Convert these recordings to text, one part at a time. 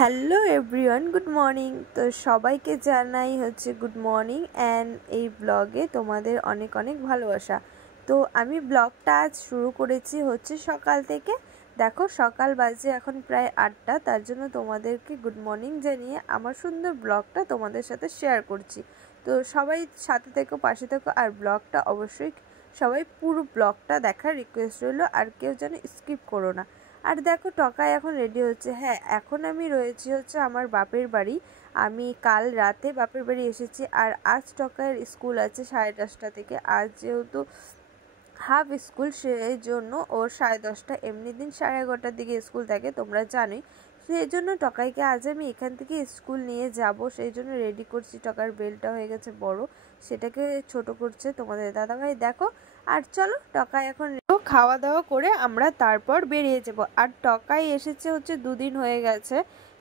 Hello everyone, good morning. তো সবাইকে জানাই হচ্ছে গুড মর্নিং অ্যান্ড এই ব্লগে তোমাদের অনেক অনেক ভালোবাসা। তো আমি ব্লগটা আজ শুরু করেছি হচ্ছে সকাল থেকে। দেখো সকাল বাজে এখন প্রায় 8টা, তার জন্য তোমাদেরকে গুড মর্নিং জানিয়ে আমার সুন্দর ব্লগটা তোমাদের সাথে শেয়ার করছি। তো সবাই সাথে থেকো, পাশে থেকো, আর ব্লগটা অবশ্যই সবাই পুরো ব্লগটা দেখার রিকোয়েস্ট রইলো, আর কেউ যেন স্কিপ করো না। আর দেখো টকাই এখন রেডি হচ্ছে। হ্যাঁ, এখন আমি রয়েছি হচ্ছে আমার বাপের বাড়ি। আমি কাল রাতে বাপের বাড়ি এসেছি, আর আজ টকায়ের স্কুল আছে 10:30 থেকে। আজ যেহেতু হাফ স্কুল, সেই জন্য ওর 10:30, এমনি দিন 11:30টার দিকে স্কুল থাকে, তোমরা জানোই। সেই জন্য টকাইকে আজ আমি এখান থেকে স্কুল নিয়ে যাব, সেই জন্য রেডি করছি। টকার বেলটা হয়ে গেছে বড়, সেটাকে ছোট করছে তোমাদের দাদাভাই, দেখো। আর চলো টকাই এখন খাওয়া দাওয়া করে আমরা তারপর বেরিয়ে যাব। আর টকাই এসেছে হচ্ছে 2 দিন হয়ে গেছে,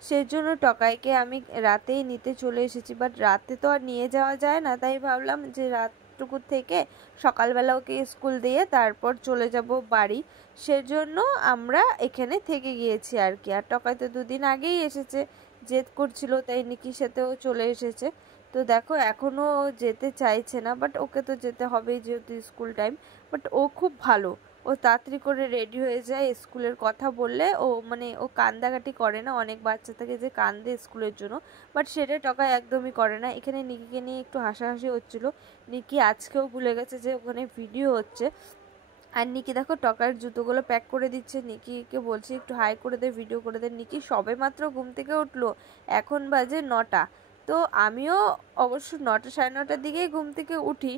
সেই জন্য টকাইকে আমি রাতেই নিতে চলে এসেছি। বাট রাতে তো আর নিয়ে যাওয়া যায় না, তাই ভাবলাম যে রাতটুকু থেকে সকালবেলা ওকে স্কুল দিয়ে তারপর চলে যাব বাড়ি। সেজন্য আমরা এখানে থেকে গিয়েছি আর কি। আর টকাই তো 2 দিন আগেই এসেছে, জেদ করছিল, তাই নিকির সাথেও চলে এসেছে। তো দেখো এখনও যেতে চাইছে না, বাট ওকে তো যেতে হবেই যেহেতু স্কুল টাইম। বাট ও খুব ভালো, ও তাড়াতাড়ি করে রেডি হয়ে যায়। স্কুলের কথা বললে ও কান্দাকাটি করে না, অনেক বাচ্চা থাকে যে কান্দে স্কুলের জন্য, বাট সেটা টকাই একদমই করে না। এখানে নিকিকে নিয়ে একটু হাসাহাসি হচ্ছিল, নিকি আজকেও ভুলে গেছে যে ওখানে ভিডিও হচ্ছে। আর নিকি দেখো টকার জুতোগুলো প্যাক করে দিচ্ছে, নিকিকে বলছে একটু হাই করে দে, ভিডিও করে দে। নিকি সবে মাত্র ঘুম থেকে উঠলো, এখন বাজে 9টা। তো আমিও অবশ্য 9টা 9:30টার দিকেই ঘুম থেকে উঠি,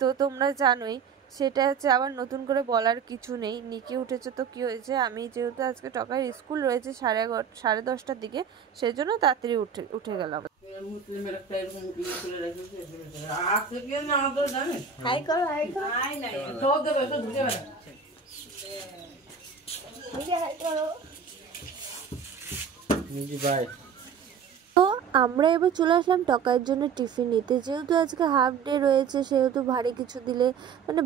তো তোমরা জানোই। সেটা হচ্ছে আবার নতুন করে বলার কিছু নেই। নিকি উঠেছে তো কি হয়েছে, আমি যেহেতু আজকে টকার স্কুল রয়েছে 10:30টার দিকে, সেজন্য তাড়াতাড়ি উঠে গেলাম। হাই করো, হাই করো, তো আমরা এবার চলে আসলাম টকার জন্য টিফিন নিতে। যেহেতু আজকে হাফ ডে রয়েছে, সেহেতু ভারী কিছু দিলে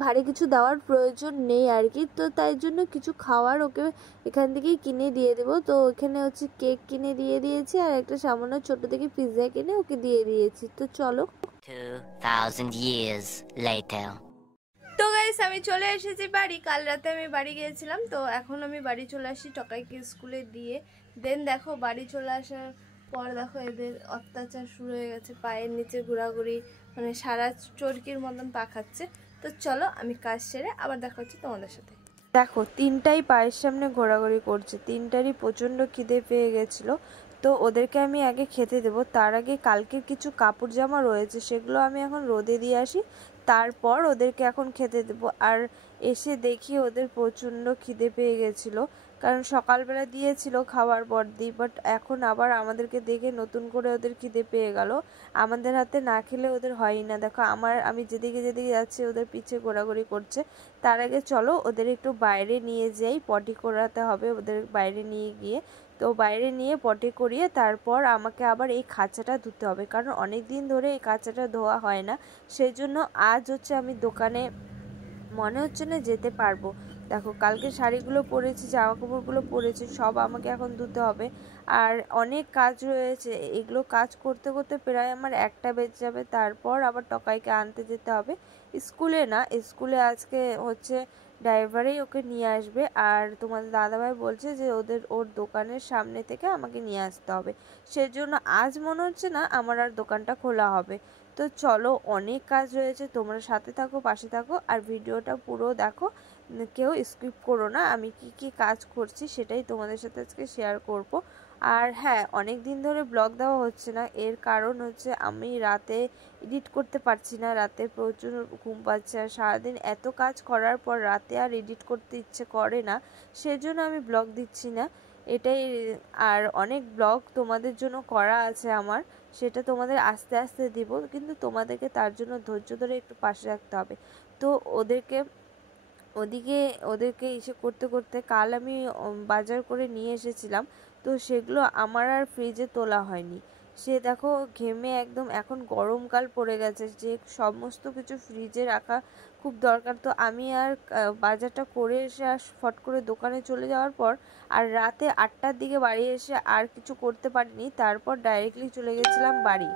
ভারী কিছু দেওয়ার প্রয়োজন নেই আর কি। তো তাই জন্য কিছু খাওয়ার ওকে এখান থেকেই কিনে দিয়ে দেবো। তো এখানে হচ্ছে কেক কিনে দিয়ে দিয়েছি, আর একটা সামান্য ছোট থেকে পিৎজা কিনে ওকে দিয়ে দিয়েছি। তো চলো। 2000 years later. তো গাইস আমি চলে এসেছি বাড়ি। কাল রাতে আমি বাড়ি গিয়েছিলাম, তো এখন আমি বাড়ি চলে আসি টকাইকে স্কুলে দিয়ে। দেন দেখো বাড়ি চলে আসার পর দেখো এদের অত্যাচার শুরু হয়ে গেছে, পায়ের নিচে ঘোরাঘুরি, সারা চরকির মতন পা খাচ্ছে। তো চলো আমি কাজ সেরে আবার দেখা হচ্ছে তোমাদের সাথে। দেখো তিনটাই পায়ের সামনে ঘোরাঘুরি করছে, তিনটারই প্রচণ্ড খিদে পেয়ে গেছিলো। তো ওদেরকে আমি আগে খেতে দেবো, তার আগে কালকের কিছু কাপড় জামা রয়েছে, সেগুলো আমি এখন রোদে দিয়ে আসি, তারপর ওদেরকে এখন খেতে দেবো। আর এসে দেখি ওদের প্রচণ্ড খিদে পেয়ে গেছিলো, কারণ সকালবেলা দিয়েছিল খাওয়ার পর দিই, বাট এখন আবার আমাদেরকে দেখে নতুন করে ওদের খিদে পেয়ে গেল। আমাদের হাতে না খেলে ওদের হয়ই না। দেখো আমি যেদিকে যেদিকে যাচ্ছি ওদের পিছে ঘোরাঘুরি করছে। তার আগে চলো ওদের একটু বাইরে নিয়ে যাই, পটি করাতে হবে ওদের বাইরে নিয়ে গিয়ে। তো বাইরে নিয়ে পটি করিয়ে তারপর আমাকে আবার এই খাঁচাটা ধুতে হবে, কারণ অনেক দিন ধরে এই খাঁচাটা ধোয়া হয় না। সেই জন্য আজ হচ্ছে আমি দোকানে মনে হচ্ছে না যেতে পারবো। দেখো কালকে শাড়িগুলো পরেছি, জামা কাপড়গুলো পরেছি, সব আমাকে এখন ধুতে হবে। আর অনেক কাজ রয়েছে, এগুলো কাজ করতে করতে প্রায় আমার 1টা বেজে যাবে। তারপর আবার টকাইকে আনতে যেতে হবে। স্কুলে না, স্কুলে আজকে হচ্ছে ড্রাইভারেই ওকে নিয়ে আসবে। আর তোমাদের দাদাভাই বলছে যে ওর দোকানের সামনে থেকে আমাকে নিয়ে আসতে হবে। সেজন্য আজ মনে হচ্ছে না আমার আর দোকানটা খোলা হবে। তো চলো, অনেক কাজ রয়েছে, তোমরা সাথে থাকো, পাশে থাকো, আর ভিডিওটা পুরো দেখো, কেউ স্কিপ করো না। আমি কি কি কাজ করছি সেটাই তোমাদের সাথে আজকে শেয়ার করব। আর হ্যাঁ, অনেক দিন ধরে ব্লগ দেওয়া হচ্ছে না, এর কারণ হচ্ছে আমি রাতে এডিট করতে পারছি না, রাতে প্রচুর ঘুম পাচ্ছে। আর সারাদিন এত কাজ করার পর রাতে আর এডিট করতে ইচ্ছে করে না, সেজন্য আমি ব্লগ দিচ্ছি না এটাই। আর অনেক ব্লগ তোমাদের জন্য করা আছে আমার, সেটা তোমাদের আস্তে আস্তে দিব, কিন্তু তোমাদেরকে তার জন্য ধৈর্য ধরে একটু পাশে রাখতে হবে। তো ওদেরকে ইসে করতে করতে কাল আমি বাজার করে নিয়ে এসেছিলাম, তো সেগুলো আমার আর ফ্রিজে তোলা হয়নি। সে দেখো ঘেমে একদম, এখন গরমকাল পড়ে গেছে, যে সমস্ত কিছু ফ্রিজে রাখা খুব দরকার। তো আমি আর বাজারটা করে এসে আর ফট করে দোকানে চলে যাওয়ার পর আর রাতে 8টার দিকে বাড়ি এসে আর কিছু করতে পারিনি, তারপর ডাইরেক্টলি চলে গেছিলাম বাড়ি।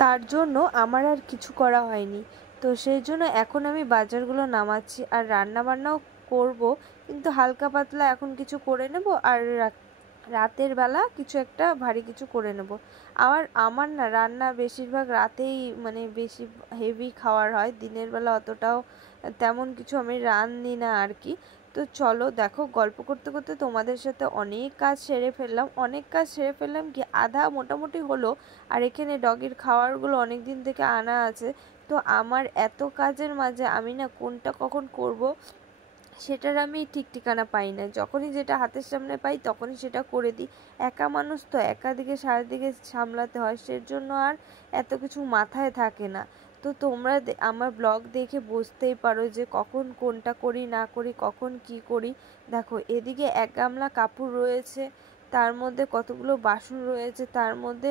তার জন্য আমার আর কিছু করা হয়নি। তো সেই জন্য এখন আমি বাজারগুলো নামাচ্ছি আর রান্না বান্নাও করব, কিন্তু হালকা পাতলা এখন কিছু করে নেব আর রাতের বেলা কিছু একটা ভারী কিছু করে নেব। আমার না রান্না বেশিরভাগ রাতেই মানে বেশি হেভি খাওয়ার হয়, দিনের বেলা অতটাও তেমন কিছু আমি রাঁধি না আর কি। তো চলো দেখো, গল্প করতে করতে তোমাদের সাথে অনেক কাজ সেরে ফেললাম কি আধা মোটামুটি হলো। আর এখানে ডগির খাবারগুলো অনেক দিন থেকে আনা আছে। তো আমার এত কাজের মাঝে আমি না কোনটা কখন করব সেটার আমি ঠিক ঠিকানা পাই না। যখনই যেটা হাতের সামনে পাই তখনই সেটা করে দিই। একা মানুষ তো একাদিকে সারাদিকে সামলাতে হয়, সেজন্য আর এত কিছু মাথায় থাকে না। তো তোমরা আমার ব্লগ দেখে বুঝতেই পারো যে কখন কোনটা করি না করি, কখন কি করি। দেখো এদিকে 1 গামলা কাপড় রয়েছে, তার মধ্যে কতগুলো বাসন রয়েছে, তার মধ্যে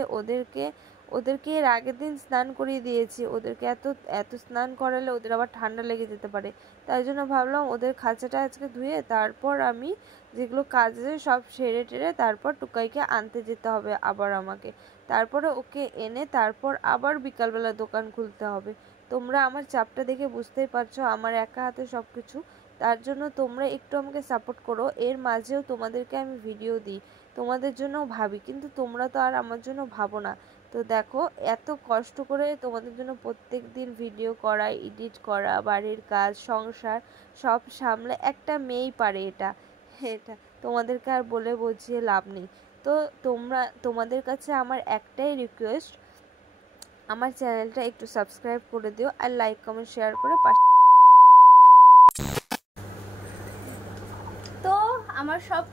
ওদেরকে এর আগের দিন স্নান করিয়ে দিয়েছি। ওদেরকে এত এত স্নান করালে ওদের আবার ঠান্ডা লেগে যেতে পারে, তাই জন্য ভাবলাম ওদের খাঁচাটা আজকে ধুয়ে তারপর আমি যেগুলো কাজ আছে সব সেরে টেরে তারপর টুকাইকে আনতে যেতে হবে আবার আমাকে। তারপরে ওকে এনে তারপর আবার বিকালবেলা দোকান খুলতে হবে। তোমরা আমার চাপটা দেখে বুঝতেই পারছো, আমার একা হাতে সব কিছু। তার জন্য তোমরা একটু আমাকে সাপোর্ট করো। এর মাঝেও তোমাদেরকে আমি ভিডিও দিই, তোমাদের জন্যও ভাবি, কিন্তু তোমরা তো আর আমার জন্য ভাবো না। তো দেখো এত কষ্ট করে তোমাদের জন্য প্রত্যেক দিন ভিডিও করা, এডিট করা, বাড়ির কাজ, সংসার সব সামলে একটা মেয়েই পারে এটা। তোমাদেরকে আর বলে বুঝিয়ে লাভ নেই। তো তোমাদের কাছে আমার একটাই রিকোয়েস্ট, আমার চ্যানেলটা একটু সাবস্ক্রাইব করে দিও আর লাইক কমেন্ট শেয়ার করে পাশে। তো আমার সব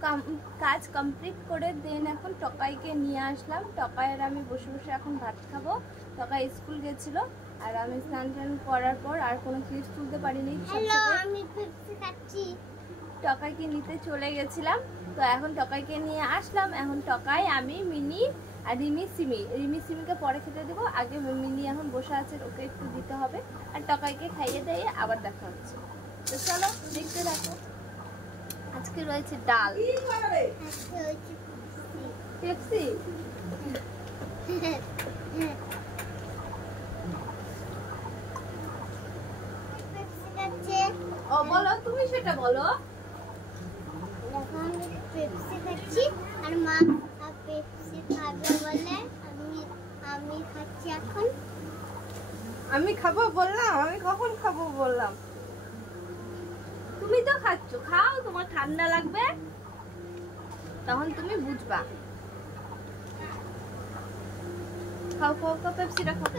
কাজ কমপ্লিট করে দেন এখন টকাইকে নিয়ে আসলাম। টকাইয়ের আমি বসে বসে এখন ভাত খাবো। টকাই স্কুল গেছিল আর আমি স্নান টান করার পর আর কোনো ক্লিপস তুলতে পারিনি। টকাইকে নিতে চলে গেছিলাম, তো এখন টকাইকে নিয়ে আসলাম। এখন টকাই, আমি, মিনি আর রিমি সিমিকে পরে খেতে দেবো। আগে মিনি এখন বসে আছে, ওকে একটু দিতে হবে। আর টকাইকে খাইয়ে দিয়ে আবার দেখা হচ্ছে। তো চলো দেখতে থাকো। আজকে রয়েছে ডাল, পেপসি। ও বলো, তুমি সেটা বলো। এখন পেপসি খাচ্ছি আর মা পেপসি খাবে বলে আমি খাচ্ছি এখন। আমি খাবো বললাম? আমি কখন খাবো বললাম? তুমি তো খাচ্ছ, খাও, তোমার ঠান্ডা লাগবে তখন তুমি বুঝবা। খাও খাও খাও, পেপসিটা খাও।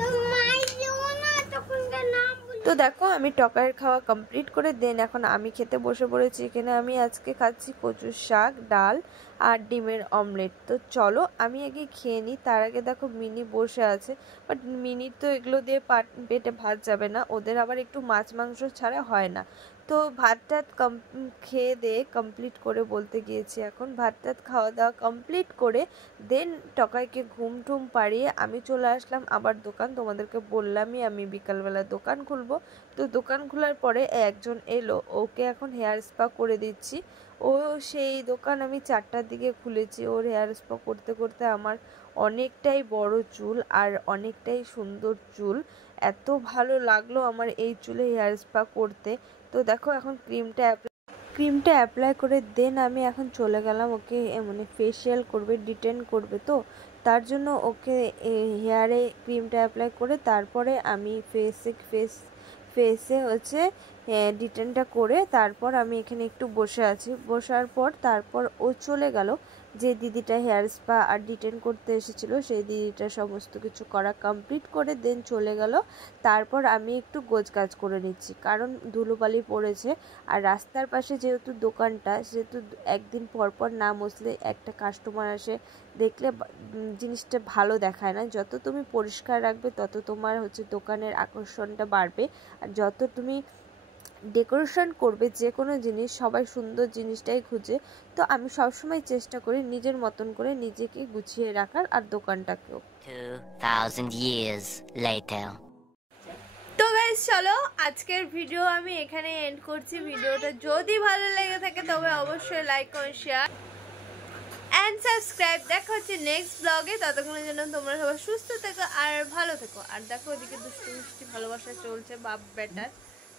তো দেখো আমি টকাইয়ের খাওয়া কমপ্লিট করে দেন এখন আমি খেতে বসে পড়েছি। এখানে আমি আজকে খাচ্ছি কচুর শাক, ডাল আর ডিমের অমলেট। তো চলো আমি আগে খেয়ে নিই। তার আগে দেখো মিনি বসে আছে, বাট মিনির তো এগুলো দিয়ে পেটে ভাত যাবে না, ওদের আবার একটু মাছ মাংস ছাড়া হয় না। তো ভাত টাত খেয়ে দিয়ে কমপ্লিট করে বলতে গিয়েছি, এখন ভাত টাত খাওয়া দাওয়া কমপ্লিট করে দেন টকাইকে ঘুম টুম পাড়িয়ে আমি চলে আসলাম আবার দোকান। তোমাদেরকে বললামই আমি বিকালবেলা দোকান খুলবো। তো দোকান খোলার পরে একজন এলো, ওকে এখন হেয়ার স্পা করে দিচ্ছি। ও সেই দোকান আমি 4টার দিকে খুলেছি। ওর হেয়ার স্পা করতে করতে আমার অনেকটাই বড় চুল আর অনেকটাই সুন্দর চুল। এত ভালো লাগলো আমার এই চুলে হেয়ার স্পা করতে। তো দেখো এখন ক্রিমটা অ্যাপ্লাই করে দেন আমি এখন চলে গেলাম, ওকে মানে ফেসিয়াল করবে, ডিটেন করবে। তো তার জন্য ওকে হেয়ারে ক্রিমটা অ্যাপ্লাই করে তারপরে আমি ফেসে হচ্ছে ডিটেনটা করে তারপর আমি এখানে একটু বসে আছি। বসার পর তারপর ও চলে গেল, যে দিদিটা হেয়ার স্পা আর ডিটেন করতে এসেছিল সেই দিদিটা সমস্ত কিছু করা কমপ্লিট করে দেন চলে গেল। তারপর আমি একটু গোছগাছ করে নিচ্ছি, কারণ ধুলোবালি পড়েছে। আর রাস্তার পাশে যেহেতু দোকানটা, সেহেতু একদিন পরপর না মুছলে একটা কাস্টমার আসে দেখলে জিনিসটা ভালো দেখায় না। যত তুমি পরিষ্কার রাখবে তত তোমার হচ্ছে দোকানের আকর্ষণটা বাড়বে। আর যত তুমি ডেকোরেশন করবে যে কোনো জিনিস সবাই সুন্দর জিনিসটাই খুঁজে। তো আমি সবসময় চেষ্টা করি নিজের মতন করে নিজেকে গুছিয়ে রাখার আর দোকানটাকেও। 2000 years later. তো গাইস চলো আজকের ভিডিও আমি এখানে এন্ড করছি। ভিডিওটা যদি ভালো লেগে থাকে তবে অবশ্যই like comment share and subscribe. দেখা হচ্ছে নেক্সট ব্লগে। ততক্ষণের জন্য তোমরা সবাই সুস্থ থেকো আর ভালো থেকো। আর দেখো ওদিকে দুষ্টু মিষ্টি ভালোবাসা চলছে বাপ বেটার।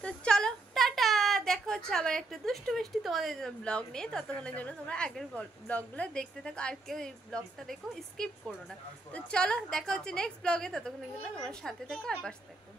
তো চলো টাটা, দেখা হচ্ছে আবার একটা দুষ্টু মিষ্টি তোমাদের জন্য ব্লগ নিয়ে। ততক্ষণের জন্য তোমরা আগের ব্লগগুলো দেখতে থাকো আর কেউ এই ব্লগটা দেখো, স্কিপ করো না। তো চলো দেখা হচ্ছে নেক্সট ব্লগে। ততক্ষণের জন্য তোমরা সাথে থাকো আর পাশে থাকো।